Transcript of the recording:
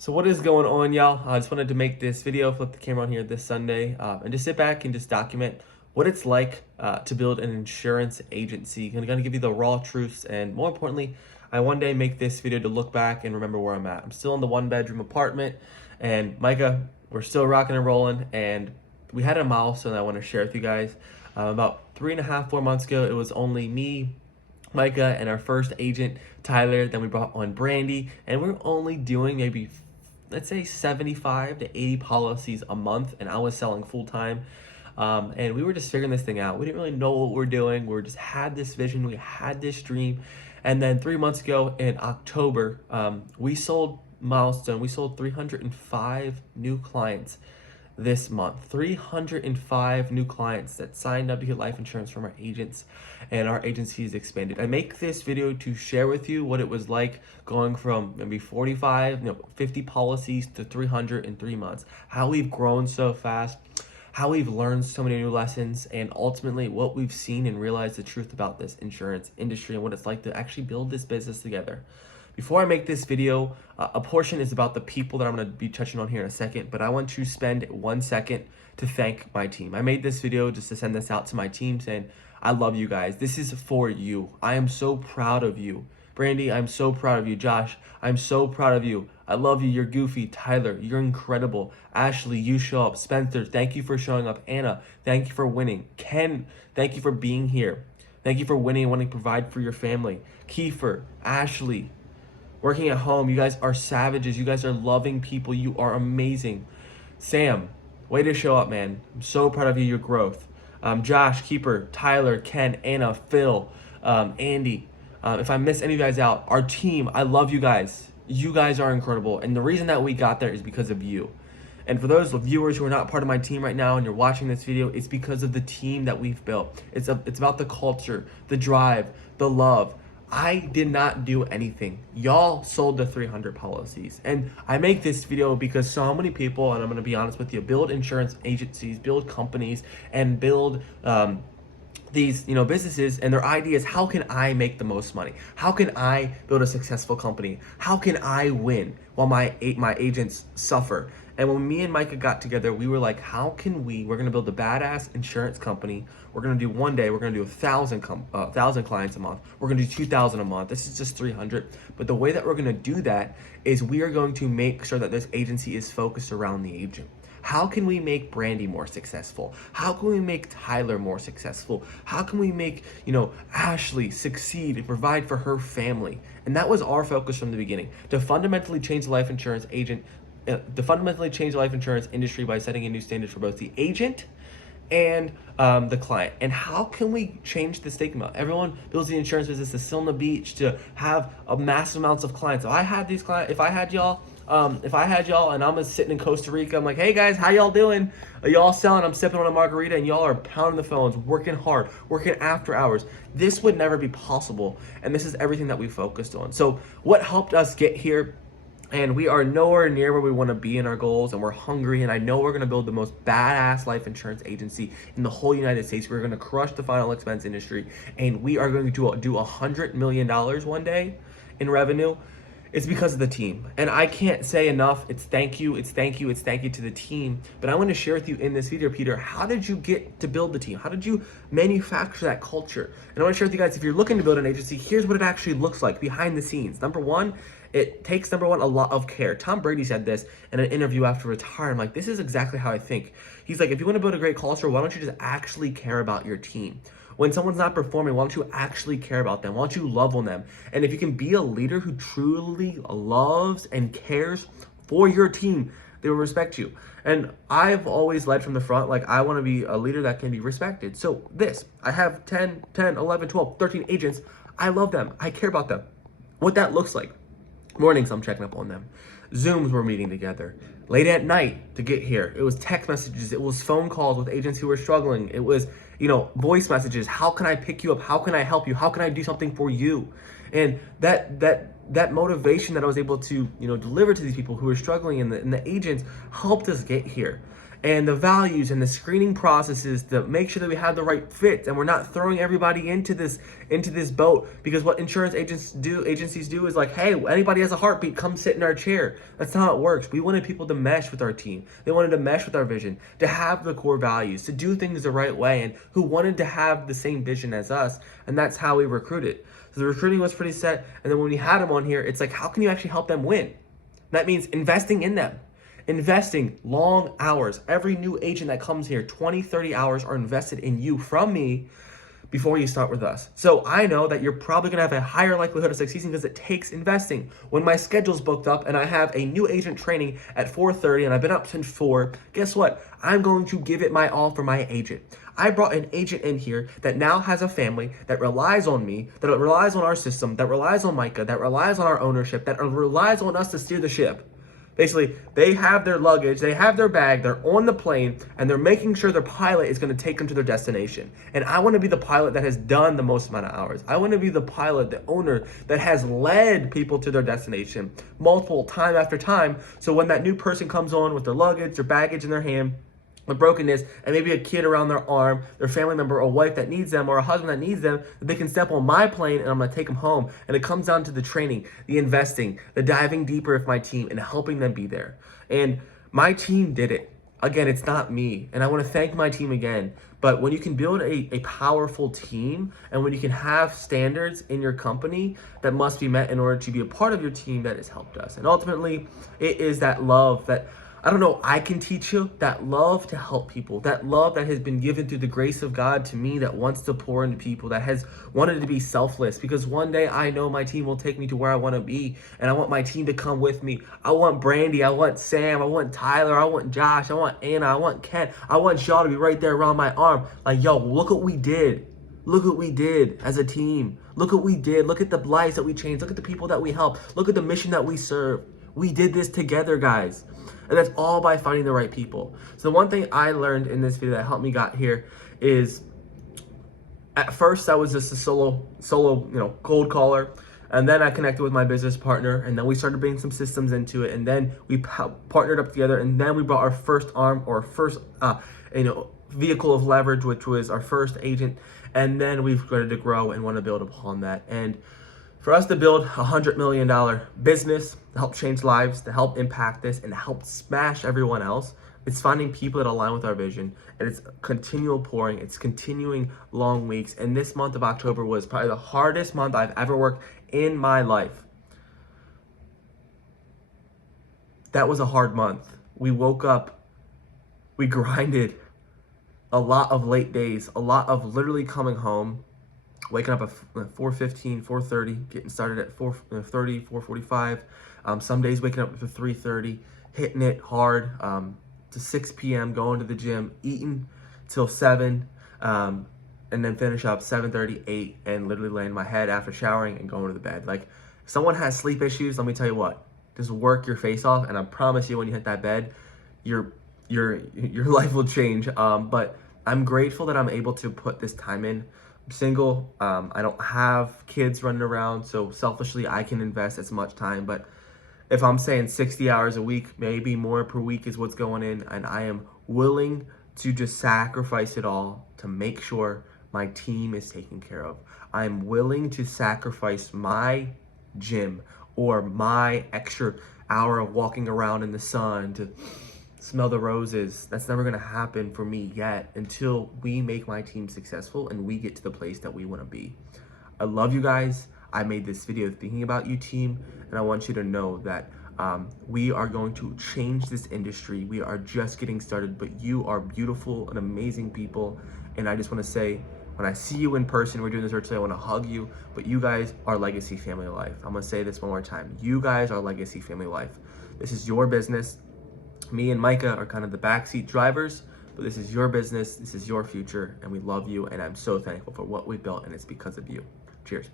So what is going on, y'all? I just wanted to make this video, flip the camera on here this Sunday, and just sit back and just document what it's like to build an insurance agency. I'm gonna give you the raw truths, and more importantly, I one day make this video to look back and remember where I'm at. I'm still in the one-bedroom apartment, and Micah, we're still rocking and rolling, and we had a milestone I want to share with you guys. About 3.5, 4 months ago, it was only me, Micah, and our first agent, Tyler. Then we brought on Brandy, and we're only doing maybe, let's say, 75 to 80 policies a month, and I was selling full time. And we were just figuring this thing out. We didn't really know what we're doing. We just had this vision, we had this dream. And then 3 months ago in October, we sold milestone. We sold 305 new clients this month. 305 new clients that signed up to get life insurance from our agents, and our agency is expanded. I make this video to share with you what it was like going from maybe 45, 50 policies to 300 in 3 months, how we've grown so fast, how we've learned so many new lessons, and ultimately what we've seen and realized the truth about this insurance industry and what it's like to actually build this business together. Before I make this video, a portion is about the people that I'm going to be touching on here in a second, but I want to spend 1 second to thank my team. I made this video just to send this out to my team saying, I love you guys. This is for you. I am so proud of you. Brandy, I'm so proud of you. Josh, I'm so proud of you. I love you. You're goofy. Tyler, you're incredible. Ashley, you show up. Spencer, thank you for showing up. Anna, thank you for winning. Ken, thank you for being here. Thank you for winning and wanting to provide for your family. Kiefer, Ashley, working at home, you guys are savages. You guys are loving people. You are amazing. Sam, way to show up, man. I'm so proud of you, your growth. Josh, Keeper, Tyler, Ken, Anna, Phil, Andy. If I miss any of you guys out, our team, I love you guys. You guys are incredible. And the reason that we got there is because of you. And for those viewers who are not part of my team right now and you're watching this video, it's because of the team that we've built. It's about the culture, the drive, the love. I did not do anything. Y'all sold the 300 policies. And I make this video because so many people, and I'm going to be honest with you, build insurance agencies, build companies, and build these businesses, and their idea is, how can I make the most money? How can I build a successful company? How can I win while my agents suffer? And when me and Micah got together, we were like, how can we're gonna build a badass insurance company. We're gonna do, one day we're gonna do 1,000 clients a month. We're gonna do 2,000 a month. This is just 300. But the way that we're gonna do that is we are going to make sure that this agency is focused around the agent. How can we make Brandy more successful? How can we make Tyler more successful? How can we make, Ashley succeed and provide for her family? And that was our focus from the beginning, to fundamentally change the life insurance industry by setting a new standard for both the agent and the client. And how can we change the stigma? Everyone builds the insurance business to sit on the beach, to have massive amounts of clients. If I had these clients, if I had y'all and I'm just sitting in Costa Rica, I'm like, hey guys, how y'all doing? Are y'all selling? I'm sipping on a margarita and y'all are pounding the phones, working hard, working after hours. This would never be possible. And this is everything that we focused on. So what helped us get here? And we are nowhere near where we want to be in our goals, and we're hungry, and I know we're going to build the most badass life insurance agency in the whole United States. We're going to crush the final expense industry, and we are going to do $100 million one day in revenue. It's because of the team. And I can't say enough. It's thank you to the team. But I want to share with you in this video, Peter, how did you get to build the team? How did you manufacture that culture? And I want to share with you guys, if you're looking to build an agency, here's what it actually looks like behind the scenes. Number one, it takes a lot of care. Tom Brady said this in an interview after retiring. I'm like, this is exactly how I think. He's like, if you want to build a great culture, why don't you just actually care about your team? When someone's not performing, why don't you actually care about them? Why don't you love on them? And if you can be a leader who truly loves and cares for your team, they will respect you. And I've always led from the front. Like, I want to be a leader that can be respected. So I have 10, 11, 12, 13 agents. I love them. I care about them. What that looks like. Mornings, I'm checking up on them. Zooms, we're meeting together. Late at night to get here. It was text messages. It was phone calls with agents who were struggling. It was, voice messages. How can I pick you up? How can I help you? How can I do something for you? And that motivation that I was able to, deliver to these people who were struggling, and the agents helped us get here. and the values and the screening processes to make sure that we have the right fits and we're not throwing everybody into this boat. Because what insurance agencies do is like, hey, anybody has a heartbeat, come sit in our chair. That's not how it works. We wanted people to mesh with our team. They wanted to mesh with our vision, to have the core values, to do things the right way, and who wanted to have the same vision as us. And that's how we recruited. So the recruiting was pretty set. And then when we had them on here, it's like, how can you actually help them win? That means investing in them. Investing long hours. Every new agent that comes here, 20, 30 hours are invested in you from me before you start with us. So I know that you're probably gonna have a higher likelihood of succeeding because it takes investing. When my schedule's booked up and I have a new agent training at 4:30 and I've been up since 4, guess what? I'm going to give it my all for my agent. I brought an agent in here that now has a family that relies on me, that relies on our system, that relies on Micah, that relies on our ownership, that relies on us to steer the ship. Basically, they have their luggage, they have their bag, they're on the plane, and they're making sure their pilot is going to take them to their destination. And I want to be the pilot that has done the most amount of hours. I want to be the pilot, the owner that has led people to their destination multiple time after time. So when that new person comes on with their luggage, their baggage in their hand, the brokenness, and maybe a kid around their arm, their family member, a wife that needs them, or a husband that needs them, that they can step on my plane and I'm gonna take them home. And it comes down to the training, the investing, the diving deeper with my team and helping them be there. And my team did it. Again, it's not me. And I wanna thank my team again. But when you can build a powerful team and when you can have standards in your company that must be met in order to be a part of your team, that has helped us. And ultimately, it is that love that, I don't know, I can teach you, that love to help people, that love that has been given through the grace of God to me, that wants to pour into people, that has wanted to be selfless, because one day I know my team will take me to where I want to be, and I want my team to come with me. I want Brandy, I want Sam, I want Tyler, I want Josh, I want Anna, I want Ken, I want y'all to be right there around my arm. Like, yo, look what we did. Look what we did as a team. Look what we did. Look at the lives that we changed. Look at the people that we helped. Look at the mission that we serve. We did this together, guys. And that's all by finding the right people. So the one thing I learned in this video that helped me got here is, at first I was just a solo, cold caller. And then I connected with my business partner, and then we started bringing some systems into it. And then we partnered up together, and then we brought our first arm, or first, vehicle of leverage, which was our first agent. And then we've started to grow and want to build upon that. And for us to build a $100 million business, to help change lives, to help impact this, and to help smash everyone else, it's finding people that align with our vision, and it's continual pouring, it's continuing long weeks. And this month of October was probably the hardest month I've ever worked in my life. That was a hard month. We woke up, we grinded a lot of late days, a lot of literally coming home, waking up at 4:15, 4:30, getting started at 4:30, 4:45. Some days waking up at 3:30, hitting it hard to 6 p.m., going to the gym, eating till 7, and then finish up 7:30, 8, and literally laying my head after showering and going to the bed. Like, if someone has sleep issues, let me tell you what, just work your face off, and I promise you when you hit that bed, your life will change. But I'm grateful that I'm able to put this time in. I'm single, I don't have kids running around, so selfishly I can invest as much time. But if I'm saying 60 hours a week, maybe more per week is what's going in, and I am willing to just sacrifice it all to make sure my team is taken care of. I'm willing to sacrifice my gym or my extra hour of walking around in the sun to smell the roses. That's never gonna happen for me yet until we make my team successful and we get to the place that we wanna be. I love you guys. I made this video thinking about you, team, and I want you to know that we are going to change this industry. We are just getting started, but you are beautiful and amazing people. And I just wanna say, when I see you in person, we're doing this virtually, I wanna hug you, but you guys are Legacy Family Life. I'm gonna say this one more time. You guys are Legacy Family Life. This is your business. Me and Micah are kind of the backseat drivers, but this is your business, this is your future, and we love you, and I'm so thankful for what we built, and it's because of you. Cheers.